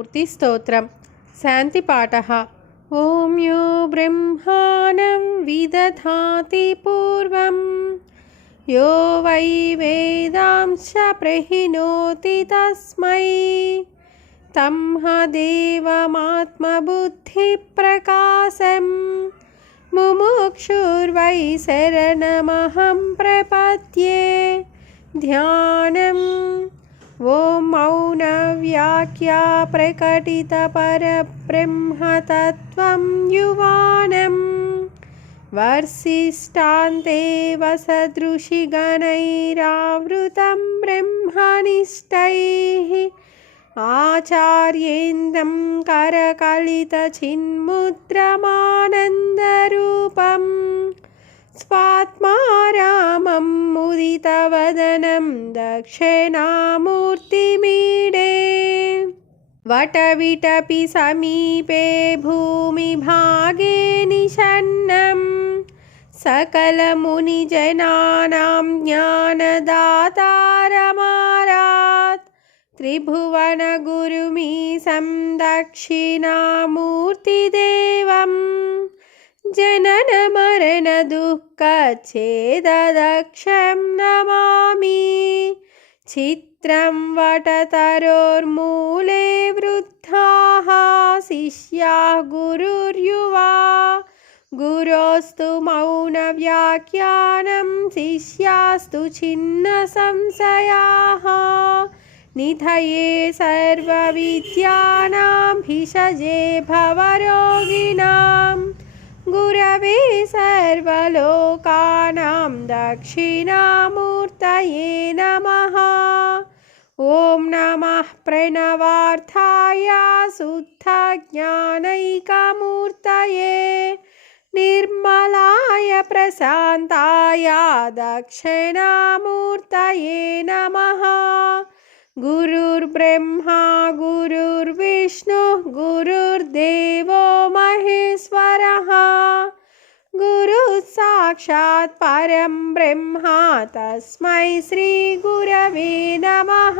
मूर्तिस्तोत्रं शान्तिपाठः ॐ यो ब्रह्माणं विदधाति पूर्वं यो वै वेदांश प्रहिणोति तस्मै तं ह देवमात्मबुद्धिप्रकाशं मुमुक्षुर्वै शरणमहं प्रपद्ये ध्यानम् ॐ मौनव्याख्या प्रकटितपरब्रह्मतत्त्वं युवानं वर्षिष्ठान्ते वसदृशिगणैरावृतं ब्रह्मनिष्ठैः आचार्येन्द्रं करकलितचिन्मुद्रमानन्दरूपम् स्वात्मा रामं मुदितवदनं दक्षिणामूर्तिमीडे वटविटपि समीपे भूमिभागे निषन्नं सकलमुनिजनानां ज्ञानदातारमारात् त्रिभुवनगुरुमीशं दक्षिणामूर्तिदेवम् जननमरणदुःखच्छेददक्षं नमामि। चित्रं वटतरोर्मूले वृद्धाः शिष्याः गुरुर्युवा। गुरोस्तु मौनव्याख्यानं शिष्यास्तु छिन्नसंशयाः। निधये सर्वविद्यानां भिषजे भवरोगिणाम् गुरवे सर्वलोकानां दक्षिणामूर्तये नमः ॐ नमः प्रणवार्थाय शुद्धज्ञानैकमूर्तये निर्मलाय प्रशान्ताय दक्षिणामूर्तये नमः गुरुर्ब्रह्मा गुरुर्विष्णुः गुरुर्देवो साक्षात् परं ब्रह्मा तस्मै श्रीगुरवे नमः।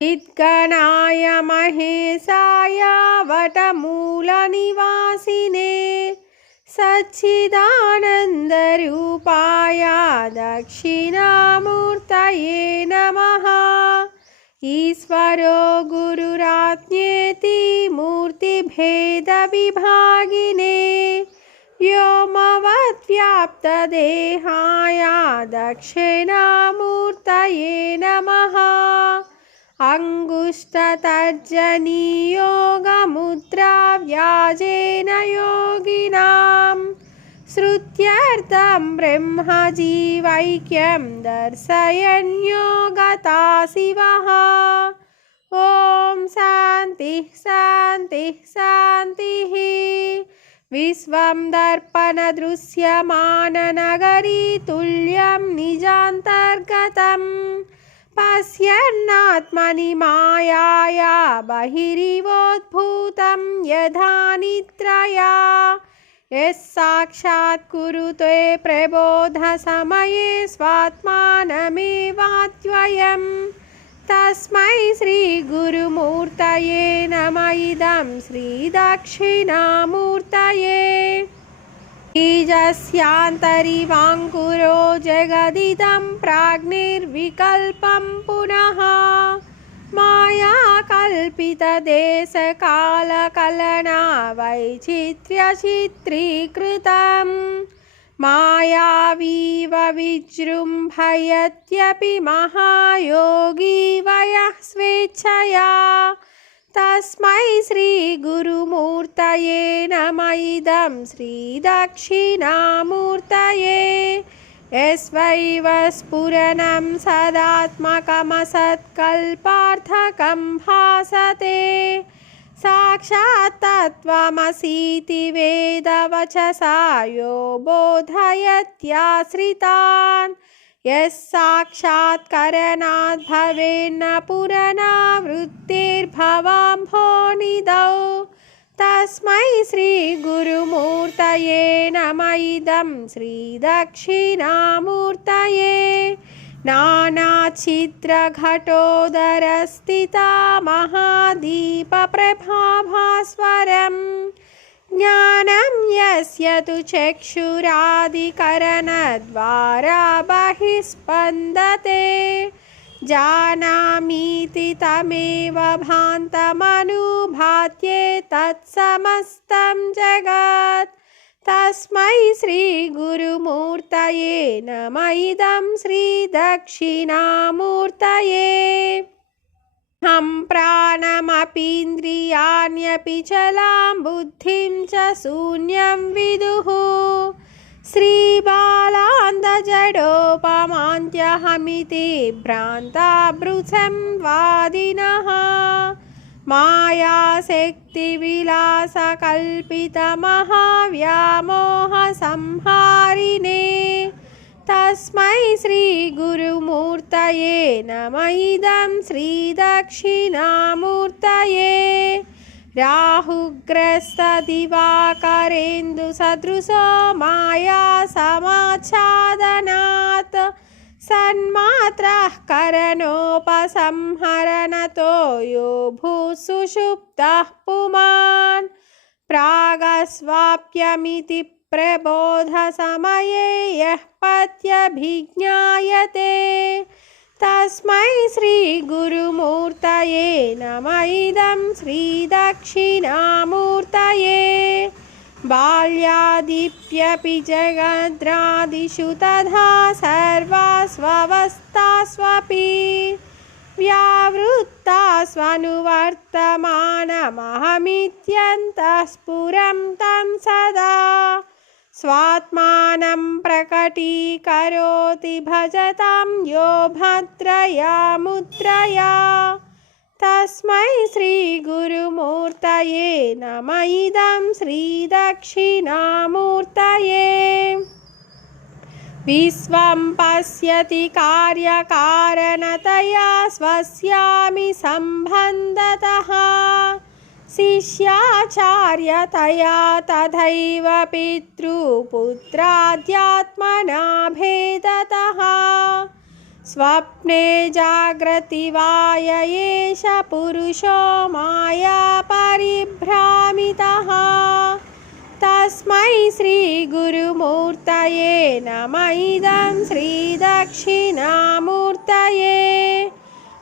चिद्गणाय महेशाय वटमूलनिवासिने सच्चिदानन्दरूपाय दक्षिणामूर्तये नमः। ईश्वरो गुरुराज्ञेति मूर्तिभेदविभागिने व्योमवद्व्याप्तदेहाय दक्षिणामूर्तये नमः। अङ्गुष्ठतर्जनीयोगमुद्राव्याजेन योगिनां श्रुत्यर्थं ब्रह्मजीवैक्यं दर्शयन् योगता शिवः ॐ शान्तिः शान्तिः शान्तिः। विश्वं दर्पणदृश्यमाननगरी तुल्यं निजान्तर्गतम् पश्यन्नात्मनि मायाया बहिरिवोद्भूतं यथा निद्रया यः साक्षात् कुरुते प्रबोधसमये स्वात्मानमेवाद्वयं तस्मै श्रीगुरुमूर्तये नम इदं श्रीदक्षिणामूर्तये। बीजस्यान्तरिवाङ्कुरो जगदिदं प्राग्निर्विकल्पं पुनः। मायाकल्पितदेशकालकलना वैचित्र्यचित्रीकृतं मायावीव विजृम्भयत्यपि महायोगी वयः स्वेच्छया। तस्मै श्रीगुरुमूर्तये नम। इदं श्रीदक्षिणामूर्तये। यस्वैव स्फुरनं सदात्मकमसत्कल्पार्थकं भासते साक्षात् तत्त्वमसीति वेदवचसा यो बोधयत्याश्रितान् यः साक्षात्करणात् भवेन्न पुरनावृत्तिर्भवाम्भोनिधौ तस्मै श्रीगुरुमूर्तये नम इदं श्रीदक्षिणामूर्तये नानाच्छिद्रघटोदरस्थिता महादीपप्रभाभास्वरम्। ज्ञानं यस्य तु चक्षुरादिकरणद्वारा बहिः स्पन्दते जानामीति तमेव भान्तमनुभात्ये तत्समस्तं जगत्। तस्मै श्रीगुरुमूर्तये नम इदं श्रीदक्षिणामूर्तये। हं प्राणमपीन्द्रियाण्यपि चलां बुद्धिं च शून्यं विदुः। श्रीबालान्दजडोपमान्त्यहमिति भ्रान्ताभृशं वादिनः। मायाशक्तिविलासकल्पितमहाव्यामोहसंहारिणे तस्मै श्रीगुरुमूर्तये नम इदं श्रीदक्षिणामूर्तये राहुग्रस्तदिवाकरेन्दुसदृशो माया समाच्छादनात् सन्मात्रः करणोपसंहरणतो यो भूसुषुप्तः पुमान् प्रागस्वाप्यमिति प्रबोधसमये यः पत्यभिज्ञायते। तस्मै श्रीगुरुमूर्तये नम। इदं श्रीदक्षिणामूर्तये बाल्यादिप्यपि जगद्रादिषु तथा सर्वास्ववस्थास्वपि व्यावृत्तास्वनुवर्तमानमहमित्यन्तः स्फुरं तं सदा स्वात्मानं प्रकटीकरोति भजतां यो भद्रया मुद्रया तस्मै श्रीगुरुमूर्तये नम। इदं श्रीदक्षिणामूर्तये। विश्वं पश्यति कार्यकारणतया स्वस्यामि सम्बन्धतः। शिष्याचार्यतया तथैव पितृपुत्राद्यात्मना भेदतः स्वप्ने जाग्रति वाय एष पुरुषो माया परिभ्रामितः। तस्मै श्रीगुरुमूर्तये नम। इदं श्रीदक्षिणामूर्तये।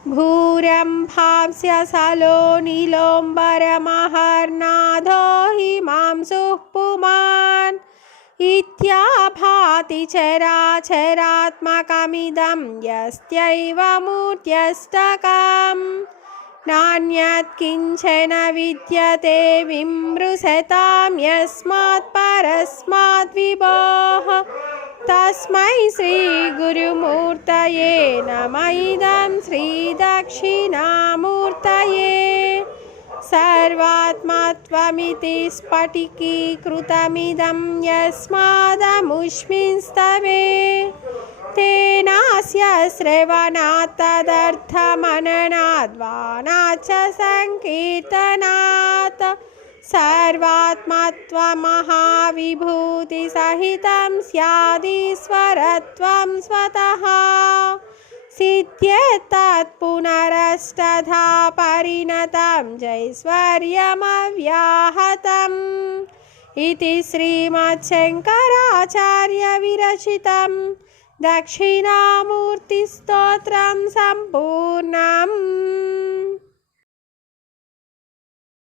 भूरम्भांस्य सलो नीलोम्बरमहर्नाथो हिमांशुः पुमान् इत्याभाति चराचरात्मकमिदं यस्त्यैव नान्यत् किञ्चन विद्यते विमृशतां यस्मात् परस्मात् विभोः। तस्मै श्रीगुरुमूर्तये नम। इदं श्रीदक्षिणामूर्तये सर्वात्मत्वमिति स्फटिकीकृतमिदं यस्मादमुष्मिंस्तवे। तेनास्य श्रवणात् तदर्थमननाद्वानाच्च सङ्कीर्तनात्। सर्वात्मत्वमहाविभूतिसहितं स्यादीश्वरत्वं स्वतः सिद्ध्येत्तत् पुनरष्टधा परिणतं जैश्वर्यमव्याहतम् इति श्रीमच्छङ्कराचार्यविरचितं दक्षिणामूर्तिस्तोत्रं सम्पूर्णम्